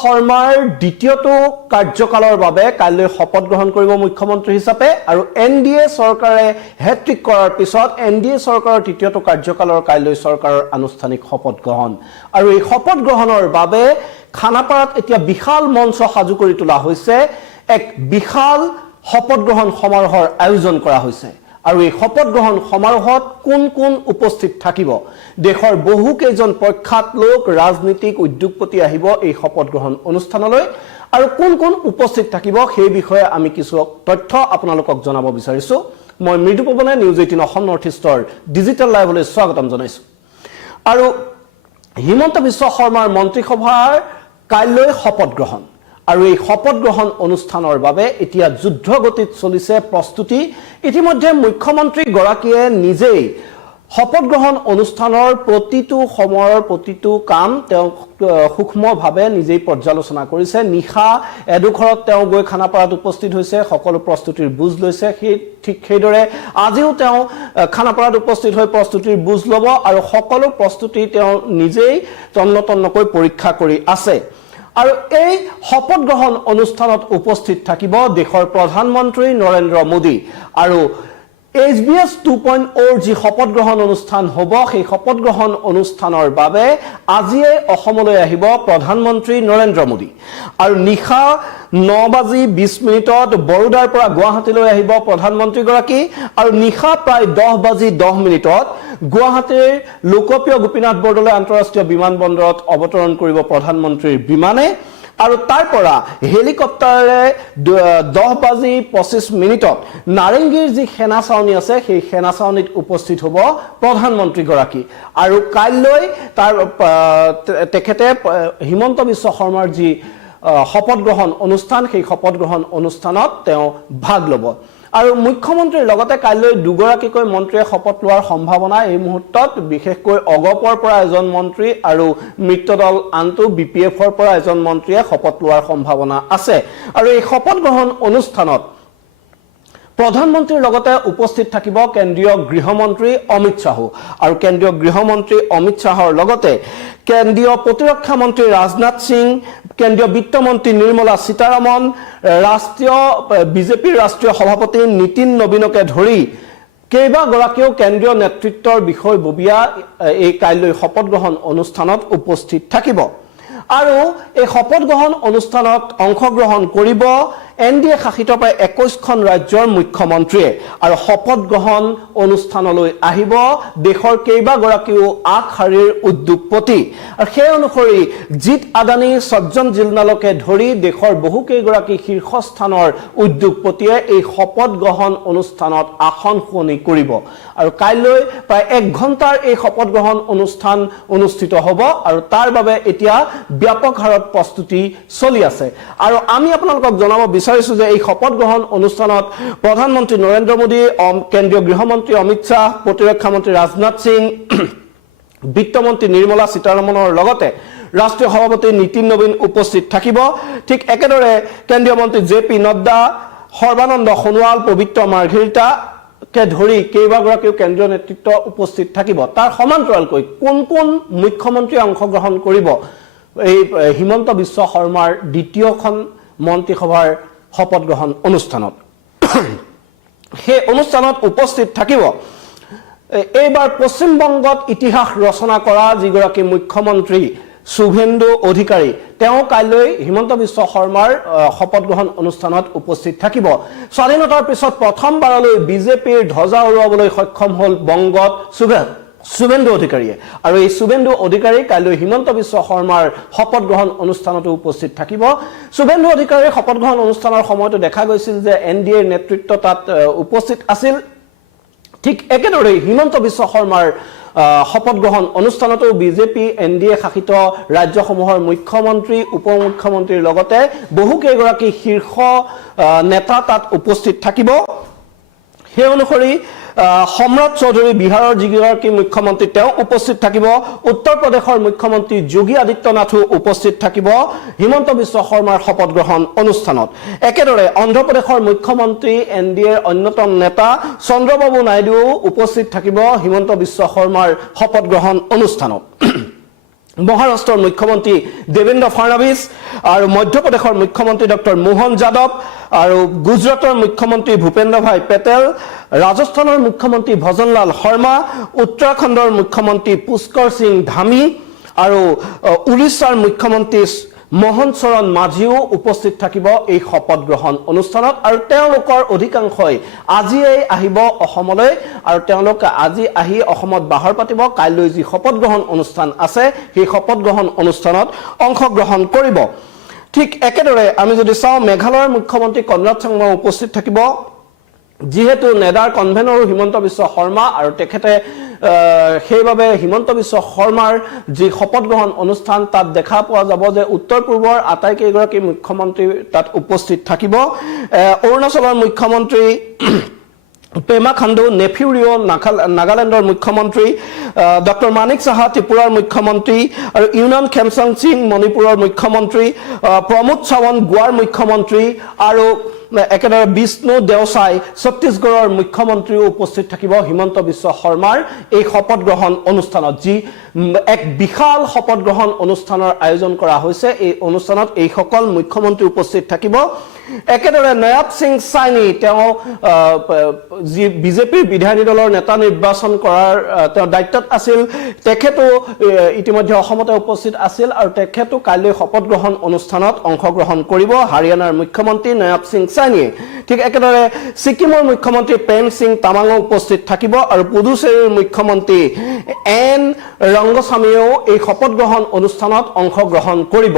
শৰ্মাৰ দ্বিতীয়টো কাৰ্যকালৰ বাবে কাইলৈ শপত গ্ৰহণ কৰিব মুখ্যমন্ত্ৰী হিচাপে আৰু এনডিএ চৰকাৰে হেট্ৰিক কৰাৰ পিছত এনডিএ চৰকাৰৰ তৃতীয়টো কাৰ্যকালৰ কাইলৈ চৰকাৰৰ আনুষ্ঠানিক শপত গ্ৰহণ আৰু এই শপত গ্ৰহণৰ বাবে খানাপাৰাত এতিয়া বিশাল মঞ্চ সাজু কৰি তোলা হৈছে এক বিশাল শপত গ্ৰহণ সমাৰোহৰ আয়োজন কৰা হৈছে আৰু এই শপত গ্ৰহণ সমাৰোহত কোন কোন উপস্থিত থাকিব দেশৰ বহু কেইজন প্ৰখ্যাত লোক ৰাজনীতিক উদ্যোগপতি আহিব এই শপত গ্ৰহণ অনুষ্ঠানলৈ আৰু কোন কোন উপস্থিত থাকিব সেই বিষয়ে আমি কিছু তথ্য আপোনালোকক জনাব বিচাৰিছো মই মৃদুপৱনে নিউজ 18 অসম নৰ্থ ইষ্টৰ ডিজিটেল লাইভলৈ স্বাগতম জনাইছো আৰু হিমন্ত বিশ্ব শৰ্মাৰ মন্ত্ৰীসভাৰ কাইলৈ শপত গ্ৰহণ আৰু এই শপত গ্ৰহণ অনুষ্ঠানৰ বাবে এতিয়া যুদ্ধগতিত চলিছে প্ৰস্তুতি ইতিমধ্যে মুখ্যমন্ত্ৰী গৰাকীয়ে নিজেই শপত গ্ৰহণ অনুষ্ঠানৰ প্ৰতিটো সময়ৰ প্ৰতিটো কাম তেওঁ সূক্ষ্মভাৱে নিজেই পৰ্যালোচনা কৰিছে নিশা এডুখৰত তেওঁ গৈ খানাপাৰাত উপস্থিত হৈছে সকলো প্ৰস্তুতিৰ বুজ লৈছে ঠিক সেইদৰে আজিও তেওঁ খানাপাৰাত উপস্থিত হৈ প্ৰস্তুতিৰ বুজ ল'ব আৰু সকলো প্ৰস্তুতি তেওঁ নিজেই তন্নতন্নকৈ পৰীক্ষা কৰি আছে আৰু এই শপত গ্ৰহণ অনুষ্ঠানত উপস্থিত থাকিব দেশৰ প্ৰধানমন্ত্ৰী নৰেন্দ্ৰ মোদী আৰু HBS 2.0 যি শপত গ্ৰহণ অনুষ্ঠান হ'ব সেই শপত গ্ৰহণ অনুষ্ঠানৰ বাবে আজিয়ে অসমলৈ আহিব প্ৰধানমন্ত্ৰী নৰেন্দ্ৰ মোদী আৰু নিশা 9:20 বৰোদাৰ পৰা গুৱাহাটীলৈ আহিব প্ৰধানমন্ত্ৰী গৰাকী আৰু নিশা প্ৰায় 10:10 গুৱাহাটীৰ লোকপ্ৰিয় গোপীনাথ বৰদলৈ আন্তঃৰাষ্ট্ৰীয় বিমানবন্দৰত অৱতৰণ কৰিব প্ৰধানমন্ত্ৰীৰ বিমানে আৰু তাৰ পৰা হেলিকপ্টাৰে 10:25 নাৰেংগীৰ যি সেনা চাউনি আছে সেই সেনা চাউনিত উপস্থিত হ'ব প্ৰধানমন্ত্ৰী গৰাকী আৰু কাইলৈ তাৰ তেখেতে হিমন্ত বিশ্ব শৰ্মাৰ যি শপত গ্ৰহণ অনুষ্ঠান সেই শপত গ্ৰহণ অনুষ্ঠানত তেওঁ ভাগ ল'ব আৰু মুখ্যমন্ত্ৰীৰ লগতে কাইলৈ দুগৰাকীকৈ মন্ত্ৰীয়ে শপত লোৱাৰ সম্ভাৱনা এই মুহূৰ্তত বিশেষকৈ অগপৰ পৰা এজন মন্ত্ৰী আৰু মিত্ৰদল আনটো বিপিএফৰ পৰা এজন মন্ত্ৰীয়ে শপত লোৱাৰ সম্ভাৱনা আছে আৰু এই শপত গ্ৰহণ অনুষ্ঠানত প্ৰধানমন্ত্ৰীৰ লগতে উপস্থিত থাকিব কেন্দ্ৰীয় গৃহমন্ত্ৰী অমিত শাহ আৰু কেন্দ্ৰীয় গৃহমন্ত্ৰী অমিত শাহৰ লগতে কেন্দ্ৰীয় প্ৰতিৰক্ষা মন্ত্ৰী ৰাজনাথ সিং কেন্দ্ৰীয় বিত্তমন্ত্ৰী নিৰ্মলা সীতাৰামন ৰাষ্ট্ৰীয় বিজেপিৰ ৰাষ্ট্ৰীয় সভাপতি নীতিন নবীনকে ধৰি কেইবাগৰাকীও কেন্দ্ৰীয় নেতৃত্বৰ বিষয়ববীয়া এই কাইলৈ শপত গ্ৰহণ অনুষ্ঠানত উপস্থিত থাকিব আৰু এই শপত গ্ৰহণ অনুষ্ঠানত অংশগ্ৰহণ কৰিব এনডিএ শাসিত প্ৰায় 21খন ৰাজ্যৰ মুখ্যমন্ত্ৰীয়ে আৰু শপত গ্ৰহণ অনুষ্ঠানলৈ আহিব দেশৰ কেইবাগৰাকীও আগশাৰীৰ উদ্যোগপতি আৰু সেই অনুসৰি জিত আদানী সজ্জন জিলনালকে ধৰি দেশৰ বহু কেইগৰাকী শীৰ্ষস্থানৰ উদ্যোগপতিয়ে এই শপত গ্ৰহণ অনুষ্ঠানত আসন শুৱনি কৰিব আৰু কাইলৈ প্ৰায় 1 ঘণ্টাৰ এই শপত গ্ৰহণ অনুষ্ঠান অনুষ্ঠিত হ'ব আৰু তাৰ বাবে এতিয়া ব্যাপক হাৰত প্ৰস্তুতি চলি আছে আৰু আমি আপোনালোকক জনাব বিচাৰিছো যে এই শপত গ্ৰহণ অনুষ্ঠানত প্ৰধানমন্ত্ৰী নৰেন্দ্ৰ মোদী কেন্দ্ৰীয় গৃহমন্ত্ৰী অমিত শাহ প্ৰতিৰক্ষা মন্ত্ৰী ৰাজনাথ সিং বিত্তমন্ত্ৰী নিৰ্মলা সীতাৰামনৰ লগতে ৰাষ্ট্ৰীয় সভাপতি নীতিন নবীন উপস্থিত থাকিব ঠিক একেদৰে কেন্দ্ৰীয় মন্ত্ৰী জেপি নড্ডা সৰ্বানন্দ সোণোৱাল পবিত্ৰ মাৰ্ঘেৰিটা কে ধৰি কেইবাগৰাকীও কেন্দ্ৰীয় নেতৃত্ব উপস্থিত থাকিব তাৰ সমান্তৰালকৈ কোন কোন মুখ্যমন্ত্ৰী অংশগ্ৰহণ কৰিব এই হিমন্ত বিশ্ব শৰ্মাৰ দ্বিতীয়খন মন্ত্ৰীসভাৰ শপত গ্ৰহণ অনুষ্ঠানত সেই অনুষ্ঠানত উপস্থিত থাকিব এইবাৰ পশ্চিম বংগত ইতিহাস ৰচনা কৰা যিগৰাকী মুখ্যমন্ত্ৰী শুভেন্দু অধিকাৰী তেওঁ কাইলৈ হিমন্ত বিশ্ব শৰ্মাৰ শপত গ্ৰহণ অনুষ্ঠানত উপস্থিত থাকিব স্বাধীনতাৰ পিছত প্ৰথমবাৰলৈ বিজেপিৰ ধ্বজা উৰুৱাবলৈ সক্ষম হ'ল বংগত শুভেন্দু অধিকাৰীয়ে আৰু এই শুভেন্দু অধিকাৰী কাইলৈ হিমন্ত বিশ্ব শৰ্মাৰ শপত গ্ৰহণ অনুষ্ঠানতো উপস্থিত থাকিব শুভেন্দু অধিকাৰীৰ শপত গ্ৰহণ অনুষ্ঠানৰ সময়তো দেখা গৈছিল যে এনডিএৰ নেতৃত্ব তাত উপস্থিত আছিল ঠিক একেদৰে হিমন্ত বিশ্ব শৰ্মাৰ শপত গ্ৰহণ অনুষ্ঠানতো বিজেপি এনডিএ শাসিত ৰাজ্যসমূহৰ মুখ্যমন্ত্ৰী উপমুখ্যমন্ত্ৰীৰ লগতে বহু কেইগৰাকী শীৰ্ষ নেতা তাত উপস্থিত থাকিব সেই অনুসৰি সম্ৰাট চৌধুৰী বিহাৰৰ যিগৰাকী মুখ্যমন্ত্ৰী তেওঁ উপস্থিত থাকিব উত্তৰ প্ৰদেশৰ মুখ্যমন্ত্ৰী যোগী আদিত্যনাথো উপস্থিত থাকিব হিমন্ত বিশ্ব শৰ্মাৰ শপত গ্ৰহণ অনুষ্ঠানত একেদৰে অন্ধ্ৰ প্ৰদেশৰ মুখ্যমন্ত্ৰী এনডিএৰ অন্যতম নেতা চন্দ্ৰবাবু নাইডু উপস্থিত থাকিব হিমন্ত বিশ্ব শৰ্মাৰ শপত গ্ৰহণ অনুষ্ঠানত মহাৰাষ্ট্ৰৰ মুখ্যমন্ত্ৰী দেৱেন্দ্ৰ ফাডনৱিছ আৰু মধ্যপ্ৰদেশৰ মুখ্যমন্ত্ৰী ডক্টৰ মোহন যাদৱ আৰু গুজৰাটৰ মুখ্যমন্ত্ৰী ভূপেন্দ্ৰ ভাই পেটেল ৰাজস্থানৰ মুখ্যমন্ত্ৰী ভজনলাল শৰ্মা উত্তৰাখণ্ডৰ মুখ্যমন্ত্ৰী পুষ্কৰ সিং ধামী আৰু উৰিষ্যাৰ মুখ্যমন্ত্ৰী মোহন চৰণ মাঝীও উপস্থিত থাকিব এই শপত গ্ৰহণ অনুষ্ঠানত আৰু তেওঁলোকৰ অধিকাংশই আজিয়েই আহিব অসমলৈ আৰু তেওঁলোক আজি আহি অসমত বাহৰ পাতিব কাইলৈ যি শপত গ্ৰহণ অনুষ্ঠান আছে সেই শপত গ্ৰহণ অনুষ্ঠানত অংশগ্ৰহণ কৰিব ঠিক একেদৰে আমি যদি চাওঁ মেঘালয়ৰ মুখ্যমন্ত্ৰী কনৰাড চাংমা উপস্থিত থাকিব যেহেতু নেডাৰ কনভেনৰ হিমন্ত বিশ্ব শৰ্মা আৰু তেখেতে সেইভাবে হিমন্ত বিশ্ব শৰ্মাৰ যি শপত গ্ৰহণ অনুষ্ঠান তাত দেখা পোৱা যাব যে উত্তৰ পূৰ্বৰ আটাইকেইগৰাকী মুখ্যমন্ত্ৰী তাত উপস্থিত থাকিব অৰুণাচলৰ মুখ্যমন্ত্ৰী পেমা খাণ্ডু নেফিউৰিঅ নাগালেণ্ডৰ মুখ্যমন্ত্ৰী ডক্টৰ মানিক সাহা ত্ৰিপুৰাৰ মুখ্যমন্ত্ৰী আৰু ইউনান খেমচাং সিং মণিপুৰৰ মুখ্যমন্ত্ৰী প্ৰমোদ সাৱন্ত গোৱাৰ মুখ্যমন্ত্ৰী আৰু একেদৰে বিষ্ণু দেওচাই ছত্তীশগড়ৰ মুখ্যমন্ত্ৰীও উপস্থিত থাকিব হিমন্ত বিশ্ব শৰ্মাৰ এই শপত গ্ৰহণ অনুষ্ঠানত যি এক বিশাল শপত গ্ৰহণ অনুষ্ঠানৰ আয়োজন কৰা হৈছে এই অনুষ্ঠানত এই সকল মুখ্যমন্ত্ৰী উপস্থিত থাকিব একেদৰে নয়াব সিং সাইনি তেওঁ যি বিজেপিৰ বিধায়িনী দলৰ নেতা নিৰ্বাচন কৰাৰ তেওঁ দায়িত্বত আছিল তেখেতো ইতিমধ্যে অসমতে উপস্থিত আছিল আৰু তেখেতো কাইলৈ শপত গ্ৰহণ অনুষ্ঠানত অংশগ্ৰহণ কৰিব হাৰিয়ানাৰ মুখ্যমন্ত্ৰী নয়াব সিং সাইনিয়ে ঠিক একেদৰে সিকিমৰ মুখ্যমন্ত্ৰী প্ৰেম সিং তামাঙো উপস্থিত থাকিব আৰু পুডুচেৰীৰ মুখ্যমন্ত্ৰী এন ৰংগস্বামীয়েও এই শপত গ্ৰহণ অনুষ্ঠানত অংশগ্ৰহণ কৰিব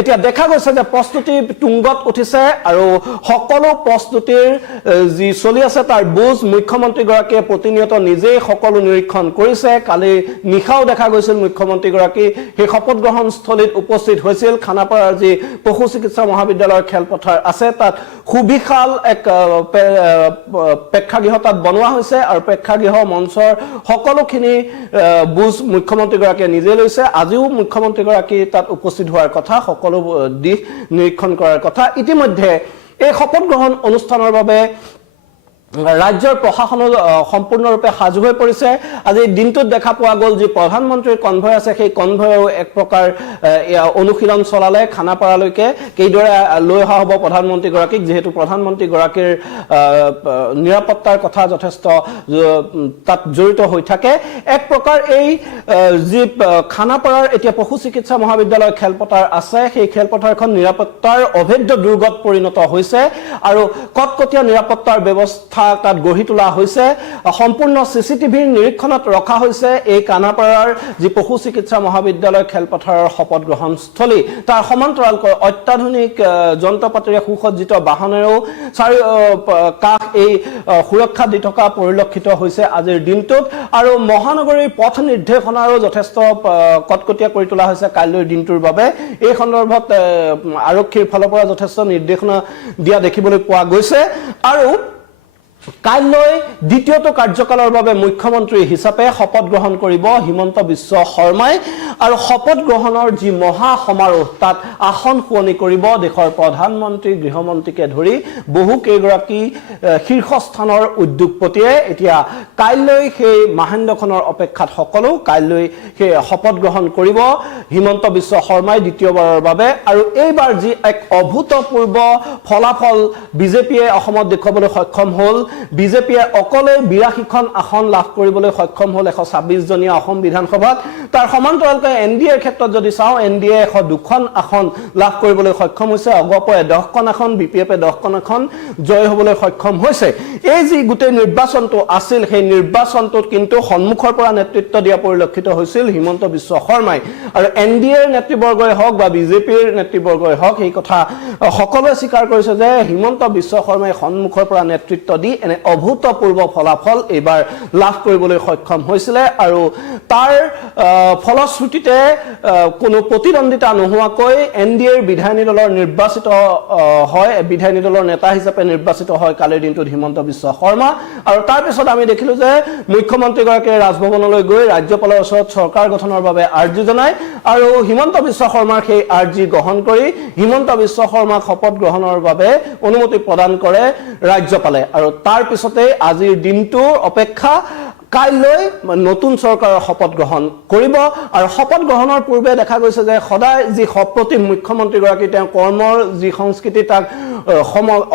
এতিয়া দেখা গৈছে যে প্ৰস্তুতি তুংগত উঠিছে আৰু সকলো প্ৰস্তুতিৰ যি চলি আছে তাৰ বুজ মুখ্যমন্ত্ৰীগৰাকীয়ে প্ৰতিনিয়ত নিজেই সকলো নিৰীক্ষণ কৰিছে কালি নিশাও দেখা গৈছিল মুখ্যমন্ত্ৰীগৰাকী সেই শপত গ্ৰহণ স্থলীত উপস্থিত হৈছিল খানাপাৰাৰ যি পশু চিকিৎসা মহাবিদ্যালয়ৰ খেলপথাৰ আছে তাত সুবিশাল এক প্ৰেক্ষাগৃহ তাত বনোৱা হৈছে আৰু প্ৰেক্ষাগৃহ মঞ্চৰ সকলোখিনি বুজ মুখ্যমন্ত্ৰীগৰাকীয়ে নিজে লৈছে আজিও মুখ্যমন্ত্ৰীগৰাকী তাত উপস্থিত হোৱাৰ কথা সকলো দিশ নিৰীক্ষণ কৰাৰ কথা ইতিমধ্যে এই শপত গ্ৰহণ অনুষ্ঠানৰ বাবে ৰাজ্যৰ প্ৰশাসন সম্পূৰ্ণৰূপে সাজু হৈ পৰিছে আজি দিনটোত দেখা পোৱা গ'ল যি প্ৰধানমন্ত্ৰীৰ কনভয় আছে সেই কনভয়ও এক প্ৰকাৰ অনুশীলন চলালে খানাপাৰালৈকে কেইদৰে লৈ অহা হ'ব প্ৰধানমন্ত্ৰীগৰাকীক যেহেতু প্ৰধানমন্ত্ৰীগৰাকীৰ নিৰাপত্তাৰ কথা যথেষ্ট তাত জড়িত হৈ থাকে এক প্ৰকাৰ এই যি খানাপাৰাৰ এতিয়া পশু চিকিৎসা মহাবিদ্যালয় খেলপথাৰ আছে সেই খেলপথাৰখন নিৰাপত্তাৰ অভেদ্য দুৰ্গত পৰিণত হৈছে আৰু কটকটীয়া নিৰাপত্তাৰ ব্যৱস্থা তাত গঢ়ি তোলা হৈছে সম্পূৰ্ণ সিসিটিভিৰ নিৰীক্ষণত ৰখা হৈছে এই কানাপাৰাৰ যি পশু চিকিৎসা মহাবিদ্যালয় খেলপথাৰৰ শপত গ্ৰহণ স্থলী তাৰ সমান্তৰালকৈ অত্যাধুনিক যন্ত্ৰপাতিৰে সুসজ্জিত বাহনেৰেও কাষ এই সুৰক্ষা দি থকা পৰিলক্ষিত হৈছে আজিৰ দিনটোত আৰু মহানগৰীৰ পথ নিৰ্দেশনাৰো যথেষ্ট কটকটীয়া কৰি তোলা হৈছে কাইলৈৰ দিনটোৰ বাবে এই সন্দৰ্ভত আৰক্ষীৰ ফালৰ পৰা যথেষ্ট নিৰ্দেশনা দিয়া দেখিবলৈ পোৱা গৈছে আৰু কাইলৈ দ্বিতীয়টো কাৰ্যকালৰ বাবে মুখ্যমন্ত্ৰী হিচাপে শপত গ্ৰহণ কৰিব হিমন্ত বিশ্ব শৰ্মাই আৰু শপত গ্ৰহণৰ যি মহা সমাৰোহ তাত আসন শুৱনি কৰিব দেশৰ প্ৰধানমন্ত্ৰী গৃহমন্ত্ৰীকে ধৰি বহু কেইগৰাকী শীৰ্ষস্থানৰ উদ্যোগপতিয়ে এতিয়া কাইলৈ সেই মাহেন্দ্ৰখনৰ অপেক্ষাত সকলো কাইলৈ সেই শপত গ্ৰহণ কৰিব হিমন্ত বিশ্ব শৰ্মাই দ্বিতীয়বাৰৰ বাবে আৰু এইবাৰ যি এক অভূতপূৰ্ব ফলাফল বিজেপিয়ে অসমত দেখুৱাবলৈ সক্ষম হ'ল বিজেপিয়ে অকলে 82খন আসন লাভ কৰিবলৈ সক্ষম হ'ল 126 জনীয়া অসম বিধানসভাত তাৰ সমান্তৰালকৈ এনডিএৰ ক্ষেত্ৰত যদি চাওঁ এনডিএ 102খন আসন লাভ কৰিবলৈ সক্ষম হৈছে অগপয়ে 10খন আসন বিপিএফে 10খন আসন জয় হ'বলৈ সক্ষম হৈছে এই যি গোটেই নিৰ্বাচনটো আছিল সেই নিৰ্বাচনটোত কিন্তু সন্মুখৰ পৰা নেতৃত্ব দিয়া পৰিলক্ষিত হৈছিল হিমন্ত বিশ্ব শৰ্মাই আৰু এনডিএৰ নেতৃবৰ্গই হওক বা বিজেপিৰ নেতৃবৰ্গই হওক এই কথা সকলোৱে স্বীকাৰ কৰিছে যে হিমন্ত বিশ্ব শৰ্মাই সন্মুখৰ পৰা নেতৃত্ব দি এনে অভূতপূৰ্ব ফলাফল এবাৰ লাভ কৰিবলৈ সক্ষম হৈছিল আৰু তাৰ ফলশ্ৰুতিতে কোনো প্ৰতিদ্বন্দিতা নোহোৱাকৈ এনডিএৰ বিধায়িনী দলৰ নিৰ্বাচিত হয় বিধায়িনী দলৰ নেতা হিচাপে নিৰ্বাচিত হয় কালিৰ দিনটোত হিমন্ত বিশ্ব শৰ্মা আৰু তাৰ পিছত আমি দেখিলো যে মুখ্যমন্ত্ৰীগৰাকীয়ে ৰাজভৱনলৈ গৈ ৰাজ্যপালৰ ওচৰত চৰকাৰ গঠনৰ বাবে আৰ্জি জনায় আৰু হিমন্ত বিশ্ব শৰ্মাৰ সেই আৰ্জি গ্ৰহণ কৰি হিমন্ত বিশ্ব শৰ্মাক শপত গ্ৰহণৰ বাবে অনুমতি প্ৰদান কৰে ৰাজ্যপালে আৰু তাৰ পিছতে আজিৰ দিনটোৰ অপেক্ষা কাইলৈ নতুন চৰকাৰৰ শপত গ্ৰহণ কৰিব আৰু শপত গ্ৰহণৰ পূৰ্বে দেখা গৈছে যে সদায় যি সপ্ৰতিম মুখ্যমন্ত্ৰীগৰাকী তেওঁ কৰ্মৰ যি সংস্কৃতি তাক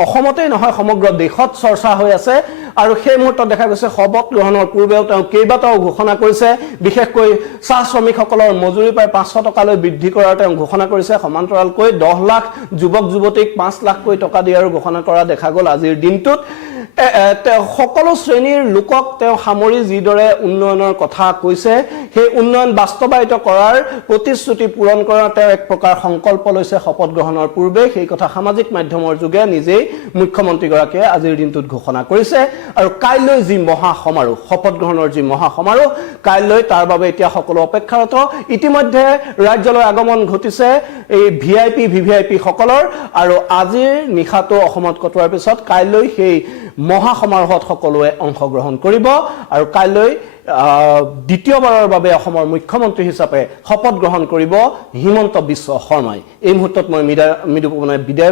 অসমতেই নহয় সমগ্ৰ দেশত চৰ্চা হৈ আছে আৰু সেই মুহূৰ্তত দেখা গৈছে শপত গ্ৰহণৰ পূৰ্বেও তেওঁ কেইবাটাও ঘোষণা কৰিছে বিশেষকৈ চাহ শ্ৰমিকসকলৰ মজুৰি প্ৰায় 500 টকালৈ বৃদ্ধি কৰাৰ তেওঁ ঘোষণা কৰিছে সমান্তৰালকৈ 10 লাখ যুৱক যুৱতীক 5 লাখকৈ টকা দিয়াৰ ঘোষণা কৰা দেখা গ'ল আজিৰ দিনটোত সকলো শ্ৰেণীৰ লোকক তেওঁ সামৰি যিদৰে উন্নয়নৰ কথা কৈছে সেই উন্নয়ন বাস্তৱায়িত কৰাৰ প্ৰতিশ্ৰুতি পূৰণ কৰাৰ তেওঁ এক প্ৰকাৰ সংকল্প লৈছে শপত গ্ৰহণৰ পূৰ্বে সেই কথা সামাজিক মাধ্যমৰ যোগে নিজেই মুখ্যমন্ত্ৰীগৰাকীয়ে আজিৰ দিনটোত ঘোষণা কৰিছে আৰু কাইলৈ যি মহা সমাৰোহ শপত গ্ৰহণৰ যি মহা সমাৰোহ কাইলৈ তাৰ বাবে এতিয়া সকলো অপেক্ষাৰত ইতিমধ্যে ৰাজ্যলৈ আগমন ঘটিছে এই ভিভিআইপি সকলৰ আৰু আজিৰ নিশাটো অসমত কটোৱাৰ পিছত কাইলৈ সেই মহা সমাৰোহত সকলোৱে অংশগ্ৰহণ কৰিব আৰু কাইলৈ দ্বিতীয়বাৰৰ বাবে অসমৰ মুখ্যমন্ত্ৰী হিচাপে শপত গ্ৰহণ কৰিব হিমন্ত বিশ্ব শৰ্মাই এই মুহূৰ্তত মই মৃদুপৱনে বিদায়